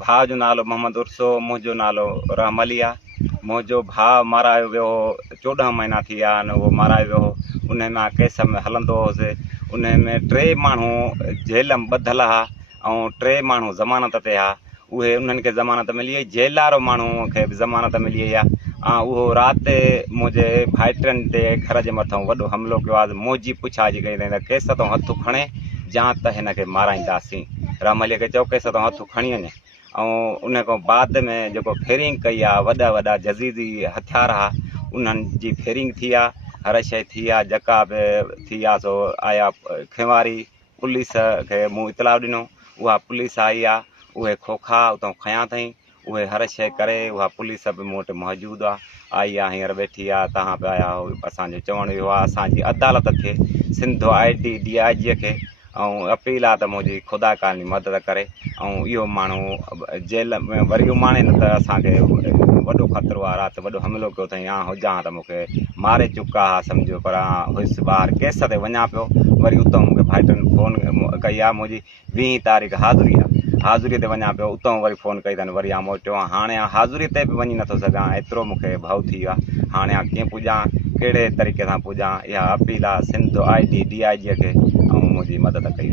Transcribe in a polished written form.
भाउ जो नालो मोहम्मद उर्सो, मुंहिंजो नालो रहमली आहे। मुंहिंजो भाउ मारायो वियो हो, 14 महीना थी विया आहिनि उहो मारायो वियो हो। उन मां केस में हलंदो हुउसि। उन में 3 माण्हू जेल में ॿधल हुआ ऐं 3 माण्हू ज़मानत ते हुआ। उहे उन्हनि खे ज़मानत मिली वई, जेल वारो माण्हू खे बि ज़मानत मिली वई आहे। उहो राति मुंहिंजे भाइटनि ते घर जे मथां वॾो हमिलो कयो आहे। मुंहिंजी पुछाजी कई अथई त केस तां हथु खणे या त हिन खे माराईंदासीं। रहमलीअ खे चयो केस तां हथु खणी वञे। ऐं उन खां बाद में जेको फेरिंग कई आहे, वॾा वॾा जज़ीदी हथियार हुआ, उन्हनि जी फेरिंग थी आहे, हर शइ थी आहे। जेका बि थी आहे सो आया खिवारी पुलिस खे मूं इतलाउ ॾिनो, उहा पुलिस आई आहे। उहे खोखा उतां खयां अथई, उहे हर शइ करे उहा पुलिस बि मूं वटि मौजूदु आहे, आई आहे, हींअर वेठी आहे। तव्हां बि आया हो। असांजो चवणु इहो आहे असांजी अदालत खे, सिंध ID DIG खे ऐं अपील आहे त मुंहिंजी खुदा कानी मदद करे ऐं इहो माण्हू जेल में वरी उमाणे न त असांखे वॾो ख़तरो आहे। राति वॾो हमिलो कयो अथई, हुजां त मूंखे मारे चुका हा सम्झो, पर हुयुसि ॿाहिरि केस ते वञा पियो। वरी उतां मूंखे भाइटनि फ़ोन कई आहे, मुंहिंजी 20 तारीख़ हाज़ुरी आहे, हाज़ुरी ते वञा पियो। उतां वरी फ़ोन कई अथनि, वरी मोटियो। हाणे हाज़ुरी ते बि वञी नथो सघां, एतिरो मूंखे भउ थी वियो आहे। हाणे कीअं पुॼां, कहिड़े तरीक़े सां पुॼां, इहा अपील आहे सिंध ID DIG खे ऐं मुंहिंजी मदद कई।